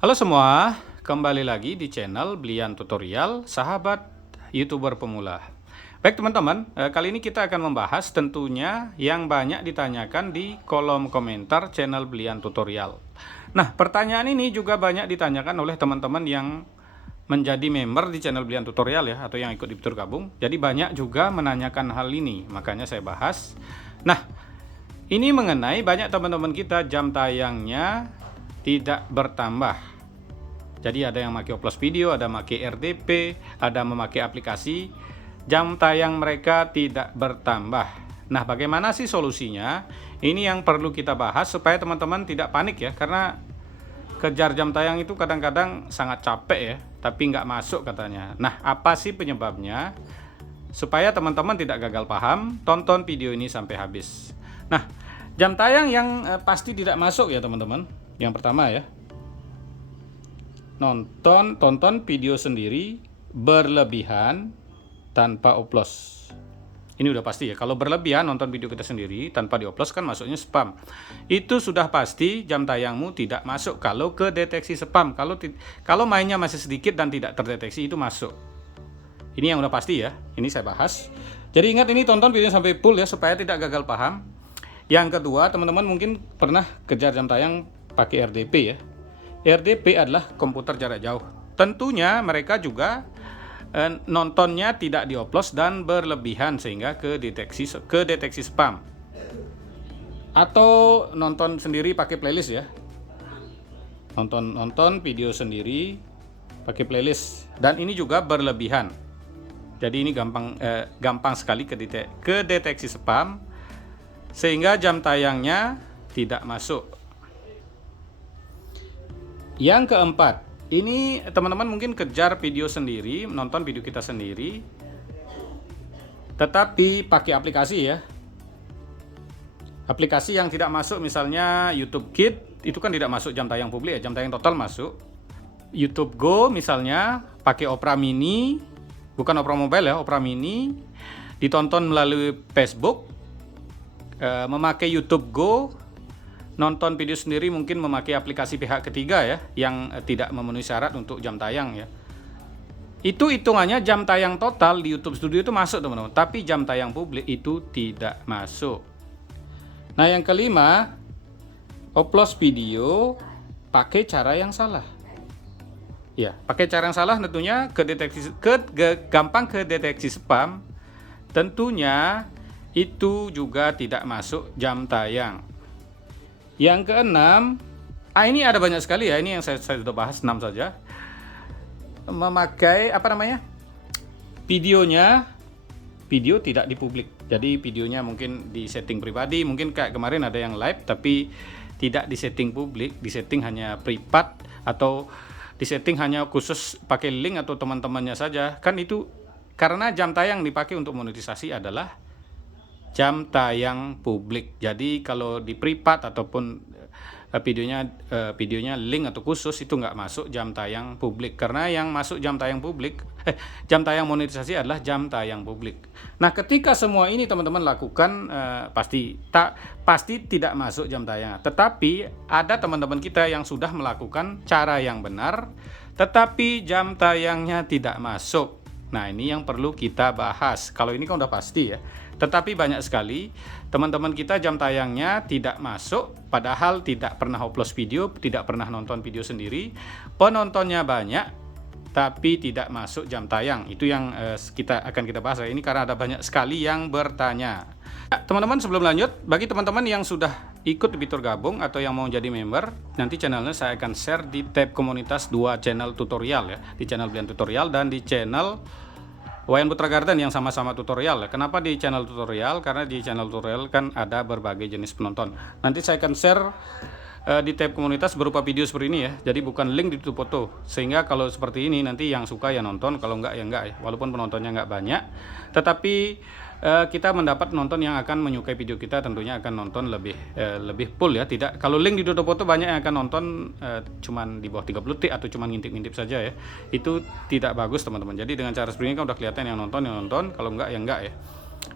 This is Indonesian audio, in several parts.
Halo semua, kembali lagi di channel Blian Tutorial, sahabat YouTuber pemula. Baik teman-teman, kali ini kita akan membahas tentunya yang banyak ditanyakan di kolom komentar channel Blian Tutorial. Nah, pertanyaan ini juga banyak ditanyakan oleh teman-teman yang menjadi member di channel Blian Tutorial ya, atau yang ikut di fitur gabung. Jadi banyak juga menanyakan hal ini, makanya saya bahas. Nah, ini mengenai banyak teman-teman kita jam tayangnya tidak bertambah. Jadi ada yang memakai oplos video, ada memakai RDP, ada memakai aplikasi, jam tayang mereka tidak bertambah. Nah, bagaimana sih solusinya? Ini yang perlu kita bahas supaya teman-teman tidak panik ya, karena kejar jam tayang itu kadang-kadang sangat capek ya, tapi nggak masuk katanya. Nah, apa sih penyebabnya? Supaya teman-teman tidak gagal paham, tonton video ini sampai habis. Nah, jam tayang yang pasti tidak masuk ya teman-teman. Yang pertama ya, tonton video sendiri berlebihan tanpa oplos. Ini udah pasti ya, kalau berlebihan nonton video kita sendiri tanpa dioplos kan masuknya spam. Itu sudah pasti jam tayangmu tidak masuk kalau ke deteksi spam. Kalau mainnya masih sedikit dan tidak terdeteksi itu masuk. Ini yang udah pasti ya, ini saya bahas. Jadi ingat ini tonton video sampai full ya supaya tidak gagal paham. Yang kedua, teman-teman mungkin pernah kejar jam tayang pakai RDP ya. RDP adalah komputer jarak jauh. Tentunya mereka juga nontonnya tidak dioplos dan berlebihan sehingga ke deteksi spam. Atau nonton sendiri pakai playlist ya. Nonton video sendiri pakai playlist dan ini juga berlebihan. Jadi ini gampang sekali ke deteksi spam sehingga jam tayangnya tidak masuk. Yang keempat, ini teman-teman mungkin kejar video sendiri, nonton video kita sendiri, tetapi pakai aplikasi ya. Aplikasi yang tidak masuk misalnya YouTube Kids, itu kan tidak masuk jam tayang publik ya, jam tayang total masuk. YouTube Go misalnya, pakai Opera Mini, bukan Opera Mobile ya, Opera Mini, ditonton melalui Facebook, memakai YouTube Go, nonton video sendiri mungkin memakai aplikasi pihak ketiga ya yang tidak memenuhi syarat untuk jam tayang ya. Itu hitungannya jam tayang total di YouTube Studio itu masuk teman-teman, tapi jam tayang publik itu tidak masuk. Nah, yang kelima, oplos video pakai cara yang salah. Ya, pakai cara yang salah tentunya gampang ke deteksi spam. Tentunya itu juga tidak masuk jam tayang. Yang keenam, ini ada banyak sekali ya, ini yang saya sudah bahas 6 saja. Memakai video tidak dipublik. Jadi videonya mungkin di setting pribadi, mungkin kayak kemarin ada yang live tapi tidak di setting publik, di setting hanya privat atau di setting hanya khusus pakai link atau teman-temannya saja. Kan itu karena jam tayang dipakai untuk monetisasi adalah jam tayang publik. Jadi kalau di privat ataupun videonya link atau khusus itu nggak masuk jam tayang publik, karena yang masuk jam tayang jam tayang monetisasi adalah jam tayang publik. Nah, ketika semua ini teman-teman lakukan pasti tidak masuk jam tayang. Tetapi ada teman-teman kita yang sudah melakukan cara yang benar tetapi jam tayangnya tidak masuk. Nah, ini yang perlu kita bahas. Kalau ini kan udah pasti ya. Tetapi banyak sekali teman-teman kita jam tayangnya tidak masuk, padahal tidak pernah upload video, tidak pernah nonton video sendiri, penontonnya banyak, tapi tidak masuk jam tayang. Itu yang akan kita bahas ini karena ada banyak sekali yang bertanya. Teman-teman, sebelum lanjut, bagi teman-teman yang sudah ikut di fitur gabung atau yang mau jadi member, nanti channelnya saya akan share di tab komunitas 2 channel tutorial ya, di channel Blian Tutorial dan di channel Wayan Putra Garden yang sama-sama tutorial. Kenapa di channel tutorial? Karena di channel tutorial kan ada berbagai jenis penonton. Nanti saya akan share di tab komunitas berupa video seperti ini ya. Jadi bukan link di tutup foto. Sehingga kalau seperti ini nanti yang suka ya nonton, kalau enggak ya enggak ya. Walaupun penontonnya enggak banyak, tetapi kita mendapat nonton yang akan menyukai video kita, tentunya akan nonton lebih full ya. Tidak, kalau link di tutup foto banyak yang akan nonton cuman di bawah 30 detik atau cuman ngintip-ngintip saja ya. Itu tidak bagus teman-teman. Jadi dengan cara seperti ini kan udah kelihatan yang nonton, kalau enggak ya enggak ya.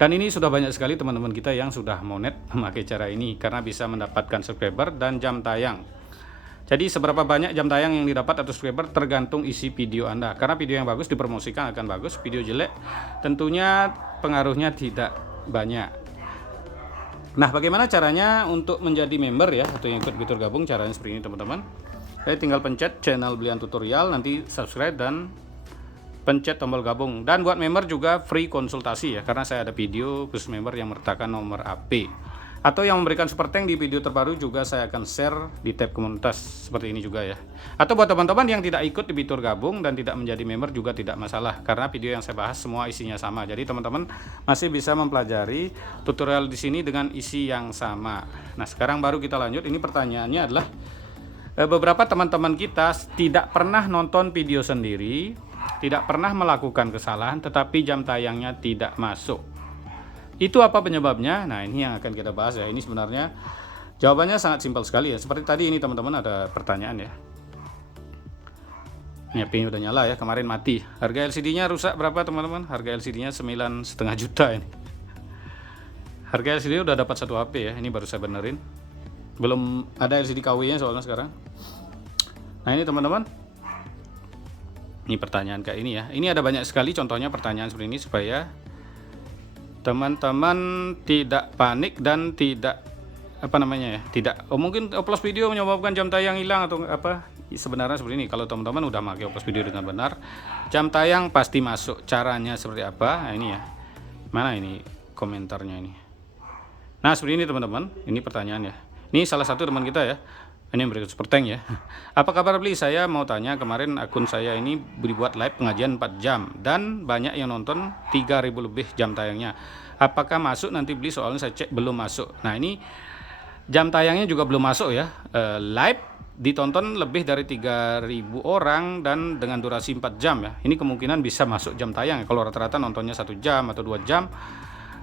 Dan ini sudah banyak sekali teman-teman kita yang sudah monet memakai cara ini karena bisa mendapatkan subscriber dan jam tayang. Jadi seberapa banyak jam tayang yang didapat atau subscriber tergantung isi video Anda. Karena video yang bagus dipromosikan akan bagus, video jelek tentunya pengaruhnya tidak banyak. Nah, bagaimana caranya untuk menjadi member ya atau yang ikut fitur gabung? Caranya seperti ini teman-teman. Saya tinggal pencet channel Blian Tutorial, nanti subscribe dan pencet tombol gabung. Dan buat member juga free konsultasi ya, karena saya ada video khusus member yang menyertakan nomor AP. Atau yang memberikan super thank di video terbaru juga saya akan share di tab komunitas seperti ini juga ya. Atau buat teman-teman yang tidak ikut di fitur gabung dan tidak menjadi member juga tidak masalah, karena video yang saya bahas semua isinya sama. Jadi teman-teman masih bisa mempelajari tutorial di sini dengan isi yang sama. Nah, sekarang baru kita lanjut. Ini pertanyaannya adalah beberapa teman-teman kita tidak pernah nonton video sendiri, tidak pernah melakukan kesalahan, tetapi jam tayangnya tidak masuk. Itu apa penyebabnya? Nah, ini yang akan kita bahas ya. Ini sebenarnya jawabannya sangat simpel sekali ya. Seperti tadi ini teman-teman ada pertanyaan ya. Ini HP udah nyala ya, kemarin mati. Harga LCD-nya rusak berapa teman-teman? Harga LCD-nya 9,5 juta ini. Harga LCD udah dapat 1 HP ya. Ini baru saya benerin. Belum ada LCD KW-nya soalnya sekarang. Nah, ini teman-teman. Ini pertanyaan kayak ini ya. Ini ada banyak sekali contohnya pertanyaan seperti ini supaya teman-teman tidak panik dan tidak tidak mungkin upload video menyebabkan jam tayang hilang atau apa. Sebenarnya seperti ini, kalau teman-teman udah pakai upload video dengan benar, jam tayang pasti masuk. Caranya seperti apa? Nah, ini ya. Mana ini komentarnya ini? Nah, seperti ini teman-teman. Ini pertanyaan ya. Ini salah satu teman kita ya. Ini yang berikut super thank ya. Apa kabar Bli? Saya mau tanya, kemarin akun saya ini dibuat live pengajian 4 jam dan banyak yang nonton, 3.000 lebih jam tayangnya. Apakah masuk nanti Bli? Soalnya saya cek belum masuk. Nah, ini jam tayangnya juga belum masuk ya. Live ditonton lebih dari 3.000 orang dan dengan durasi 4 jam ya. Ini kemungkinan bisa masuk jam tayang. Kalau rata-rata nontonnya 1 jam atau 2 jam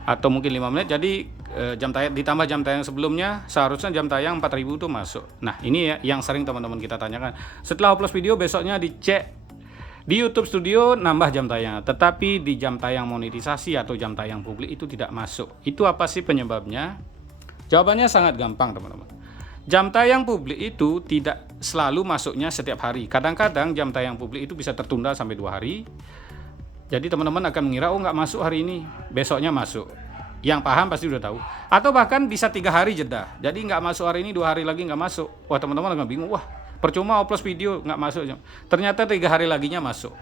atau mungkin 5 menit, jadi jam tayang ditambah jam tayang sebelumnya, seharusnya jam tayang 4.000 itu masuk. Nah, ini ya yang sering teman-teman kita tanyakan. Setelah upload video besoknya dicek di YouTube Studio nambah jam tayang, tetapi di jam tayang monetisasi atau jam tayang publik itu tidak masuk. Itu apa sih penyebabnya? Jawabannya sangat gampang teman-teman. Jam tayang publik itu tidak selalu masuknya setiap hari. Kadang-kadang jam tayang publik itu bisa tertunda sampai 2 hari. Jadi teman-teman akan mengira, oh nggak masuk hari ini, besoknya masuk. Yang paham pasti udah tahu. Atau bahkan bisa 3 hari jeda. Jadi nggak masuk hari ini, 2 hari lagi nggak masuk. Wah, teman-teman akan bingung, wah percuma upload video nggak masuk. Ternyata 3 hari laginya masuk.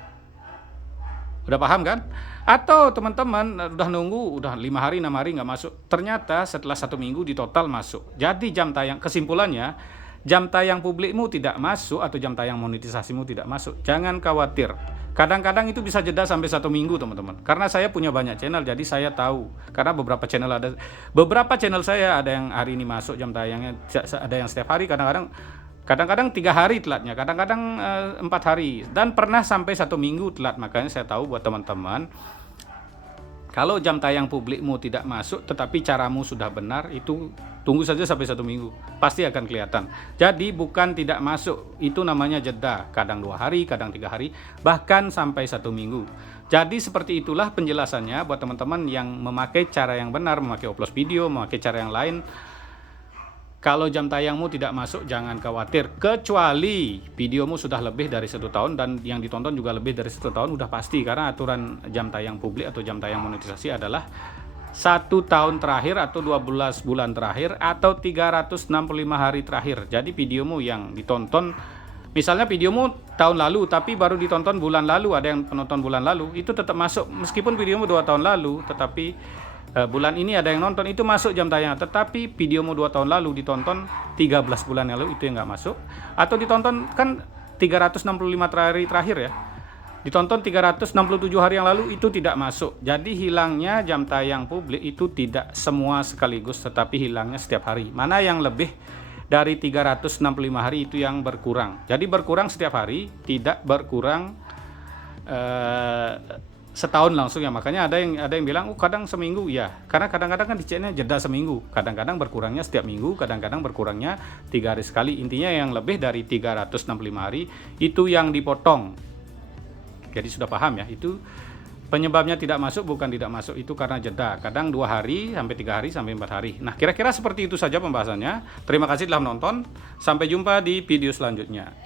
Udah paham kan? Atau teman-teman udah nunggu, udah 5 hari, 6 hari nggak masuk. Ternyata setelah 1 minggu di total masuk. Jadi jam tayang, kesimpulannya, jam tayang publikmu tidak masuk atau jam tayang monetisasimu tidak masuk, jangan khawatir. Kadang-kadang itu bisa jeda sampai 1 minggu teman-teman. Karena saya punya banyak channel, jadi saya tahu. Karena beberapa channel saya ada yang hari ini masuk jam tayangnya, ada yang setiap hari, kadang-kadang 3 hari telatnya, kadang-kadang 4 hari, dan pernah sampai 1 minggu telat. Makanya saya tahu buat teman-teman, kalau jam tayang publikmu tidak masuk tetapi caramu sudah benar, itu tunggu saja sampai 1 minggu, pasti akan kelihatan. Jadi bukan tidak masuk, itu namanya jeda, kadang 2 hari, kadang 3 hari, bahkan sampai 1 minggu. Jadi seperti itulah penjelasannya buat teman-teman yang memakai cara yang benar, memakai upload video, memakai cara yang lain. Kalau jam tayangmu tidak masuk, jangan khawatir. Kecuali videomu sudah lebih dari 1 tahun dan yang ditonton juga lebih dari 1 tahun, udah pasti. Karena aturan jam tayang publik atau jam tayang monetisasi adalah 1 tahun terakhir atau 12 bulan terakhir atau 365 hari terakhir. Jadi videomu yang ditonton, misalnya videomu tahun lalu tapi baru ditonton bulan lalu, ada yang penonton bulan lalu, itu tetap masuk. Meskipun videomu 2 tahun lalu, tetapi bulan ini ada yang nonton, itu masuk jam tayang. Tetapi videomu 2 tahun lalu ditonton 13 bulan lalu, itu yang nggak masuk. Atau ditonton kan 365 hari terakhir ya, ditonton 367 hari yang lalu, itu tidak masuk. Jadi hilangnya jam tayang publik itu tidak semua sekaligus, tetapi hilangnya setiap hari. Mana yang lebih dari 365 hari itu yang berkurang. Jadi berkurang setiap hari, tidak berkurang setahun langsung ya. Makanya ada yang bilang, oh kadang seminggu ya, karena kadang-kadang kan diceknya jeda seminggu, kadang-kadang berkurangnya setiap minggu, kadang-kadang berkurangnya 3 hari sekali. Intinya yang lebih dari 365 hari itu yang dipotong. Jadi sudah paham ya, itu Penyebabnya tidak masuk bukan tidak masuk itu karena jeda, kadang 2 hari sampai 3 hari sampai 4 hari. Nah, kira-kira seperti itu saja pembahasannya. Terima kasih telah menonton. Sampai jumpa di video selanjutnya.